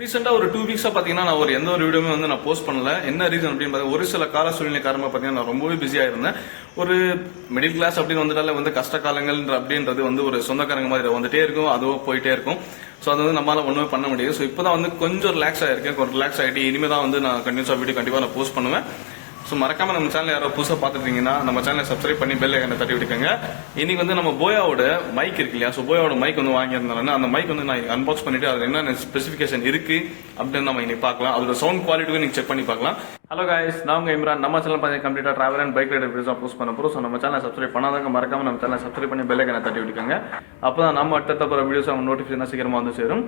ரீசெண்டா ஒரு 2 வீக்ஸா பாத்தீங்கன்னா நான் எந்த ஒரு வீடியோமே நான் போஸ்ட் பண்ணல. என்ன ரீசன் அப்படின்னு பார்த்தா ஒரு சில கால சூழ்நிலை காரணமா பாத்தீங்கன்னா நான் ரொம்பவே பிஸியா இருந்தேன். ஒரு மிடில் கிளாஸ் அப்படின்னு வந்துட்டாலே கஷ்ட காலங்கள் அப்படின்றது ஒரு சொந்தக்காரங்க மாதிரி வந்துட்டே இருக்கும், அதுவும் போயிட்டே இருக்கும். ஸோ அது நம்மளால ஒண்ணுமே பண்ண முடியாது. ஸோ இப்போதான் கொஞ்சம் ரிலாக்ஸ் ஆயிருக்கேன். கொஞ்சம் ரிலாக்ஸ் ஆகிட்டு இனிமே தான் நான் கண்டினியூஸா வீடியோ கண்டிப்பா நான் போஸ்ட் பண்ணுவேன். ஸோ மறக்காம நம்ம சேனல் யாரோ புதுசாக பார்த்துருந்தீங்கன்னா நம்ம சேனலை சப்ஸ்கிரைப் பண்ணி பெல் ஐக்கனை தட்டி விட்டுக்கோங்க. இன்னைக்கு நம்ம போயாவோட மைக் இருக்கு இல்லையா, ஸோ போயாவோட மைக் வாங்கியிருந்தாங்க. அந்த மைக் நான் அன்பாக்ஸ் பண்ணிட்டு அது என்ன ஸ்பெசிஃபிகேஷன் இருக்கு அப்படின்னு நம்ம இன்னைக்கு பார்க்கலாம். அதோட சவுண்ட் குவாலிட்டியும் நீங்க செக் பண்ணி பார்க்கலாம். ஹலோ காய்ஸ், நான் உங்க இம்ரான். நம்ம சேனல் பார்த்தீங்கன்னா கம்ப்ளீட்டா travel and bike rider videos post பண்ண போறோம். ஸோ நம்ம சேனலை சப்ஸ்கிரைப் பண்ணாதவங்க மறக்காம நம்ம சேனலை சப்ஸ்கிரைப் பண்ணி பெல் ஐக்கனை தட்டி விட்டுக்கோங்க. அப்பதான் நம்ம அடுத்த போகிற வீடியோஸ் அவங்க நோட்டிஃபிகேஷன் சீக்கிரமா சேரும்.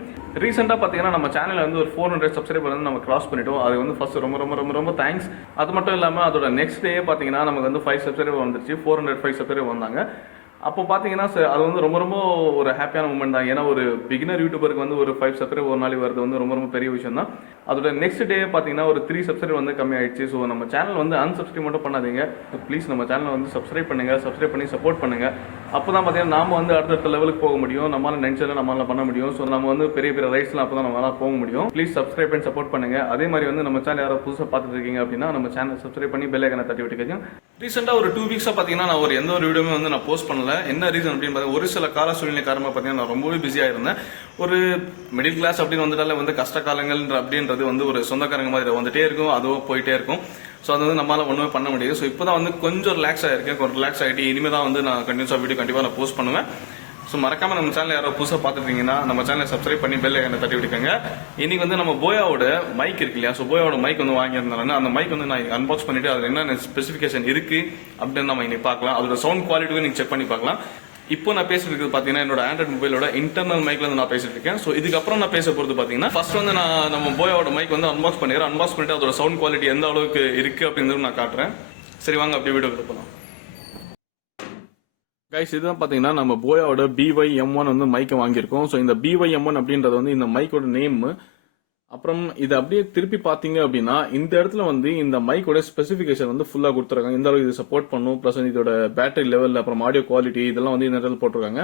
ரீசெண்டா பார்த்தீங்கன்னா நம்ம சேனல் ஒரு 400 சப்ஸ்கிரைபர் நம்ம கிராஸ் பண்ணிட்டோம். அது ஃபர்ஸ்ட் ரொம்ப ரொம்ப ரொம்ப ரொம்ப தேங்க்ஸ். அது மட்டும் இல்லாமல் அதோட நெக்ஸ்ட் டே பார்த்தீங்கன்னா நமக்கு 5 சப்ஸ்கிரைபர் வந்துருச்சு. 405 சப்ஸ்கிரைபர் வந்தாங்க. அப்போ பார்த்தீங்கன்னா அது ரொம்ப ரொம்ப ஒரு ஹாப்பியான மூமெண்ட் தான். ஏன்னா ஒரு பிகினர் யூடியூபருக்கு ஒரு 5 சப்ஸ்கிரைபர் ஒரு நாளைக்கு வருது ரொம்ப ரொம்ப பெரிய விஷயம் தான். அதோட நெக்ஸ்ட் டே பார்த்தீங்கன்னா ஒரு 3 சப்ஸ்கிரைபர் கம்மி ஆயிடுச்சு. ஸோ நம்ம சேனல் அன்சப்ஸ்கிரைப் மட்டும் பண்ணாதீங்க. ப்ளீஸ் நம்ம சேனல் சப்ஸ்கிரைப் பண்ணுங்க, சப்ஸ்கிரைப் பண்ணி சப்போர்ட் பண்ணுங்க. அப்போ தான் பார்த்தீங்கன்னா நாம அடுத்த லெவலுக்கு போக முடியும். நம்மளால நினைச்சதை நம்மளால பண்ண முடியும். ஸோ நம்ம பெரிய பெரிய ரைட்ஸ்லாம் அப்போ தான் நம்மளால போக முடியும். ப்ளீஸ் சப்ஸ்கிரைப் பண்ணி சப்போர்ட் பண்ணுங்க. அதே மாதிரி நம்ம சேனல் யாராவது புதுசாக பார்த்துட்டு இருக்கீங்க அப்படின்னா நம்ம சேனல் சப்ஸ்கிரைப் பண்ணி பெல் ஐக்கனை தட்டி விட்டுக்கோங்க. ரீசெண்டா ஒரு 2 வீக்ஸா பார்த்தீங்கன்னா நான் எந்த ஒரு வீடியோமே நான் போஸ்ட் பண்ணல. என்ன ரீசன் அப்படின்னு பார்த்தா ஒரு சில கால சூழ்நிலை காரணமா பார்த்தீங்கன்னா நான் ரொம்பவே பிஸியா இருந்தேன். ஒரு மிடில் கிளாஸ் அப்படின்னு வந்துட்டாலே கஷ்ட காலங்கள் அப்படின்றது ஒரு சொந்தக்காரங்க மாதிரி வந்துட்டே இருக்கும், அதுவும் போயிட்டே இருக்கும். ஸோ அது நம்மளால ஒண்ணுமே பண்ண முடியாது. ஸோ இப்போதான் கொஞ்சம் ரிலாக்ஸ் ஆயிருக்கேன். கொஞ்சம் ரிலாக்ஸ் ஆகிட்டு இனிமே தான் நான் கண்டினியூஸா வீடியோ கண்டிப்பா நான் போஸ்ட் பண்ணுவேன். ஸோ மறக்காம நம்ம சேனல் யாரோ புதுசாக பார்த்துருக்கீங்கன்னா நம்ம சேனலை சப்ஸ்கிரைப் பண்ணி பெல் ஐக்கனை தட்டி விட்டுக்கோங்க. இன்னைக்கு நம்ம போயாவோட மைக் இருக்கு இல்லையா, ஸோ போயாவோட மைக் வாங்கியிருந்தாங்க. அந்த மைக் நான் அன்பாக்ஸ் பண்ணிட்டு அது என்ன ஸ்பெசிஃபிகேஷன் இருக்கு அப்படின்னு நம்ம இன்னைக்கு பார்க்கலாம். அதோட சவுண்ட் குவாலிட்டியும் நீங்க செக் பண்ணி பார்க்கலாம். இப்போ நான் பேசிட்டு இருக்கிறது பாத்தீங்கன்னா என்னோட ஆண்ட்ராய்ட் மொபைலோட இன்டர்னல் மைக்ல நான் பேசிட்டு இருக்கேன். ஸோ இதுக்கப்புறம் நான் பேச போறது பாத்தீங்கன்னா ஃபர்ஸ்ட் நான் நம்ம போயாவோட மைக் அன்பாக்ஸ் பண்ணிடுறேன். அன்பாக்ஸ் பண்ணிட்டு அதோட சவுண்ட் குவாலிட்டி எந்த அளவுக்கு இருக்கு அப்படின்றது நான் காட்டுறேன். சரி வாங்க அப்படியே வீடியோ போகலாம். கைஸ், இதுதான் பாத்தீங்கன்னா நம்ம போயாவோட BY-M1 மைக்கை வாங்கியிருக்கோம். ஸோ இந்த BY-M1 அப்படின்றது இந்த மைக்கோட நேம். அப்புறம் இது அப்படியே திருப்பி பாத்தீங்க அப்படின்னா இந்த இடத்துல இந்த மைக்கோட ஸ்பெசிபிகேஷன் ஃபுல்லா கொடுத்துருக்காங்க. இந்த அளவுக்கு இது சப்போர்ட் பண்ணும், பிளஸ் இதோட பேட்டரி லெவல், அப்புறம் ஆடியோ குவாலிட்டி இதெல்லாம் இந்த இடத்துல போட்டிருக்காங்க.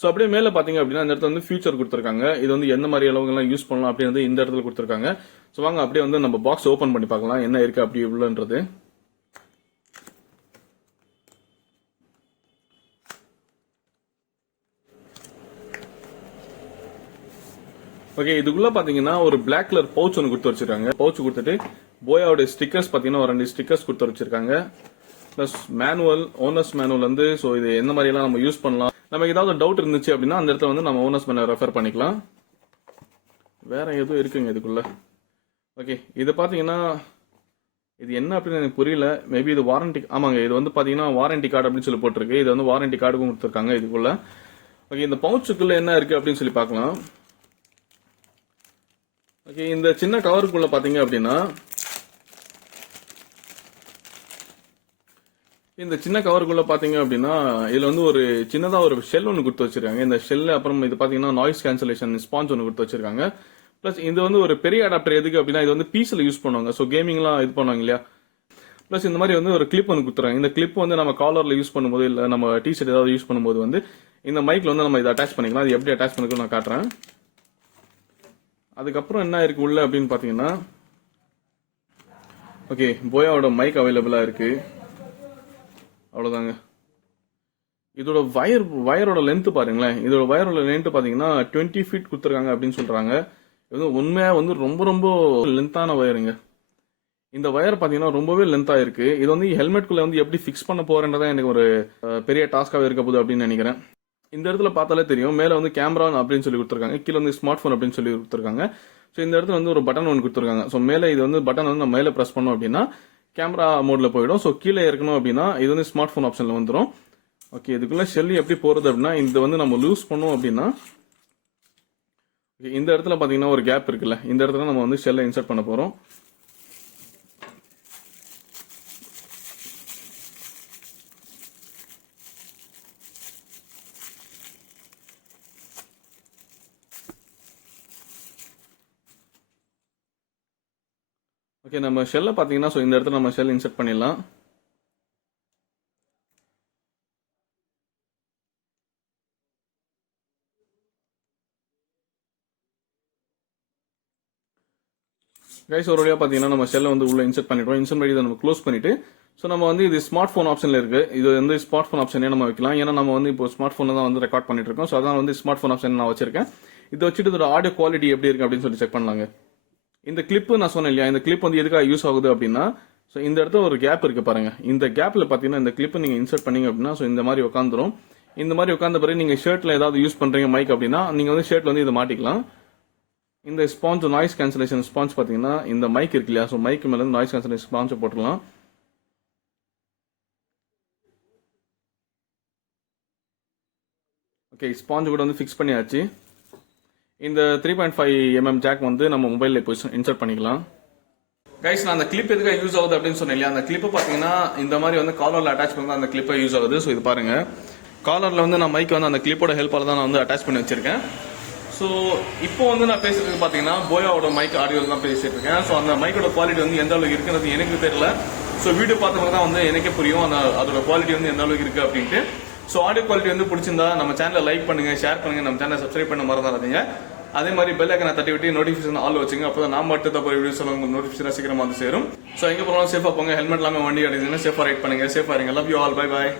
ஸோ அப்படியே மேல பாத்தீங்க அப்படின்னா இந்த இடத்துல ஃபியூச்சர் கொடுத்துருக்காங்க. இது எந்த மாதிரி அளவுகள்லாம் யூஸ் பண்ணலாம் அப்படின்னு இந்த இடத்துல கொடுத்துருக்காங்க. ஸோ வாங்க அப்படியே நம்ம பாக்ஸ் ஓபன் பண்ணி பார்க்கலாம் என்ன இருக்கு அப்படி இவ்வளோன்றது. ஓகே, இதுக்குள்ள பாத்தீங்கன்னா ஒரு பிளாக் கலர் பவுச் ஒன்று கொடுத்து வச்சிருக்காங்க. பவுச் கொடுத்துட்டு போயாவோட ஸ்டிக்கர்ஸ் பாத்தீங்கன்னா ஒரு 2 ஸ்டிக்கர்ஸ் கொடுத்து வச்சிருக்காங்க. Plus manual, owners manual so இது எந்த மாதிரி எல்லாம் நம்ம யூஸ் பண்ணலாம், நமக்கு ஏதாவது டவுட் இருந்துச்சு அப்படின்னா அந்த இடத்துல நம்ம ஓனர்ஸ் மேனுவல் ரெஃபர் பண்ணிக்கலாம். வேற எதுவும் இருக்குங்க இதுக்குள்ள. ஓகே, இது பாத்தீங்கன்னா இது என்ன அப்படின்னு எனக்கு புரியல. மேபி இது வாரண்டி. ஆமாங்க, இது பாத்தீங்கன்னா வாரண்டி கார்டு அப்படின்னு சொல்லி போட்டிருக்கு. இது வாரண்டி கார்டுக்கும் கொடுத்துருக்காங்க இதுக்குள்ள. ஓகே, இந்த பவுச்சுக்குள்ள என்ன இருக்கு அப்படின்னு சொல்லி பார்க்கலாம். ஓகே, இந்த சின்ன கவருக்குள்ள பாத்தீங்க அப்படின்னா இதுல ஒரு சின்னதா ஒரு ஷெல் ஒன்று கொடுத்து வச்சிருக்காங்க. இந்த ஷெல் அப்புறம் இது பாத்தீங்கன்னா நாய்ஸ் கேன்சலேஷன் ஸ்பாஞ்ச் ஒன்று கொடுத்து வச்சிருக்காங்க. பிளஸ் இது ஒரு பெரிய அடாப்டர். எதுக்கு அப்படின்னா இது பீஸ்ல யூஸ் பண்ணுவாங்க. ஸோ கேமிங்லாம் இது பண்ணுவாங்க இல்லையா. பிளஸ் இந்த மாதிரி ஒரு கிளிப் ஒன்று கொடுத்துறாங்க. இந்த கிளிப் நம்ம காலர்ல யூஸ் பண்ணும்போது இல்ல நம்ம டிஷர்ட் ஏதாவது யூஸ் பண்ணும்போது இந்த மைக்ல நம்ம இதை அட்டாச் பண்ணிக்கலாம். அது எப்படி அட்டாச் பண்ணிக்கலாம் நான் காட்டுறேன். அதுக்கப்புறம் என்ன இருக்கு உள்ள அப்படின்னு பாத்தீங்கன்னா, ஓகே, போயாவோட மைக் அவைலபிளா இருக்கு. அவ்வளவுதாங்க. இதோட வயரோட லென்த் பாருங்களேன். இதோட வயரோட லென்த் பாத்தீங்கன்னா 20 ஃபீட் கொடுத்துருக்காங்க அப்படின்னு சொல்றாங்க. இது உண்மையா ரொம்ப ரொம்ப லென்த்தான வயருங்க. இந்த வயர் பாத்தீங்கன்னா ரொம்பவே லென்த்தா இருக்கு. இது ஹெல்மெட்குள்ள எப்படி ஃபிக்ஸ் பண்ண போறேன்றதான் எனக்கு ஒரு பெரிய டாஸ்காவே இருக்க போகுது அப்படின்னு நினைக்கிறேன். இந்த இடத்துல பார்த்தாலே தெரியும். மேல கேமரா அப்படின்னு சொல்லி கொடுத்துருக்காங்க. கீழே ஸ்மார்ட் போன் அப்படின்னு சொல்லி கொடுத்துருக்காங்க. ஸோ இந்த இடத்துல ஒரு பட்டன் ஒன்று கொடுத்துருக்காங்க. ஸோ மேலே இது பட்டன் நம்ம மேலே பிரஸ் பண்ணோம் அப்படின்னா கேமரா மோட்ல போயிடும். ஸோ கீழே இருக்கணும் அப்படின்னா இது ஸ்மார்ட் போன் ஆப்ஷன்ல வந்துடும். ஓகே, இதுக்குள்ள ஷெல் எப்படி போறது அப்படின்னா இது நம்ம லூஸ் பண்ணோம் அப்படின்னா இந்த இடத்துல பாத்தீங்கன்னா ஒரு கேப் இருக்குல்ல, இந்த இடத்துல நம்ம ஷெல்லை இன்சர்ட் பண்ண போறோம். ஓகே, நம்ம ஷெல்லை பாத்தீங்கன்னா இந்த இடத்துல நம்ம ஷெல் இன்சர்ட் பண்ணிடலாம். கைஸ் ஒரு வழியாக பார்த்தீங்கன்னா நம்ம செல்லை வந்து உள்ள இன்சர்ட் பண்ணிட்டோம். இன்சர்ட் பண்ணி இதை நம்ம க்ளோஸ் பண்ணிட்டு ஸோ நம்ம வந்து இது ஸ்மார்ட் ஃபோன் ஆப்ஷனில் இருக்கு. இது வந்து ஸ்மார்ட் ஃபோன் ஆப்ஷனே நம்ம வைக்கலாம். ஏன்னா நம்ம வந்து இப்போ ஸ்மார்ட் ஃபோனில் தான் வந்து ரெக்கார்ட் பண்ணிட்டு இருக்கோம். ஸோ அதான் வந்து ஸ்மார்ட் ஃபோன் ஆப்ஷன் நான் வச்சிருக்கேன். இதை வச்சுட்டு இதோட ஆடியோ குவாலிட்டி எப்படி இருக்கு அப்படின்னு சொல்லி செக் பண்ணலாங்க. இந்த கிளிப்பு நான் சொன்னேன் இல்லையா, இந்த கிளிப் வந்து எதுக்காக யூஸ் ஆகுது அப்படின்னா, ஸோ இந்த இடத்துல ஒரு கேப் இருக்கு பாருங்க. இந்த கேப்ல பார்த்தீங்கன்னா இந்த கிளிப்பை நீங்க இன்சர்ட் பண்ணீங்க அப்படின்னா ஸோ இந்த மாதிரி உட்காந்துரும். இந்த மாதிரி உட்காந்த பிறகு நீங்க ஷர்ட்ல ஏதாவது யூஸ் பண்றீங்க மைக் அப்படின்னா நீங்க வந்து ஷர்ட்ல வந்து இதை மாட்டிக்கலாம். இந்த ஸ்பான்ஸ் நாய்ஸ் கேன்சலேஷன் ஸ்பான்ஸ் பார்த்தீங்கன்னா இந்த மைக் இருக்கு இல்லையா, ஸோ மைக் மேல இருந்து நாய்ஸ் கேன்சலேஷன் ஸ்பான்ஸை போட்டுடலாம். ஓகே, ஸ்பாஞ்ச் கூட வந்து ஃபிக்ஸ் பண்ணியாச்சு. இந்த 3.5mm ஜாக் வந்து நம்ம மொபைலில் இப்போ இன்சர்ட் பண்ணிக்கலாம். கைஸ் நான் அந்த கிளிப் எதுக்காக யூஸ் ஆகுது அப்படின்னு சொன்னேன் இல்லையா, அந்த கிளிப்பை பார்த்தீங்கன்னா இந்த மாதிரி வந்து காலரில் அட்டாச் பண்ணி அந்த கிளிப்பை யூஸ் ஆகுது. ஸோ இது பாருங்க, காலரில் வந்து நான் மைக் வந்து அந்த கிளிப்போட ஹெல்ப்பால் தான் நான் வந்து அட்டாச் பண்ணி வச்சிருக்கேன். ஸோ இப்போ வந்து நான் பேசுறது பார்த்தீங்கன்னா போயாவோட மைக் ஆடியோ தான் பேசிட்டு இருக்கேன். ஸோ அந்த மைக்கோட குவாலிட்டி வந்து எந்த அளவுக்கு இருக்குறது எனக்கு தெரியல. ஸோ வீடியோ பார்த்தவங்க தான் வந்து எனக்கே புரியும் அதோட குவாலிட்டி வந்து எந்த அளவுக்கு இருக்கு அப்படின்ட்டு. ஸோ ஆடியோ குவாலிட்டி வந்து பிடிச்சிருந்தா நம்ம சேனலை லைக் பண்ணுங்க, ஷேர் பண்ணுங்க, நம்ம சேனலை சப்ஸ்கிரைப் பண்ண மறந்துடாதீங்க. அதே மாதிரி பெல் ஐக்கனை தட்டி விட்டு நோட்டிஃபிகேஷன் ஆல் வச்சுங்க. அப்போ நான் மட்டும் தப்பு வீடியோஸ் உங்களுக்கு நோட்டிஃபிகேஷன் சீக்கிரமா வந்து சேரும். ஸோ எங்க போனாலும் சேஃபா போங்க, ஹெல்மெட் இல்லாமல் வண்டி அடிச்சுன்னா சேஃபா ரைட் பண்ணுங்க, சேஃபா இருங்க. Love you all, bye bye.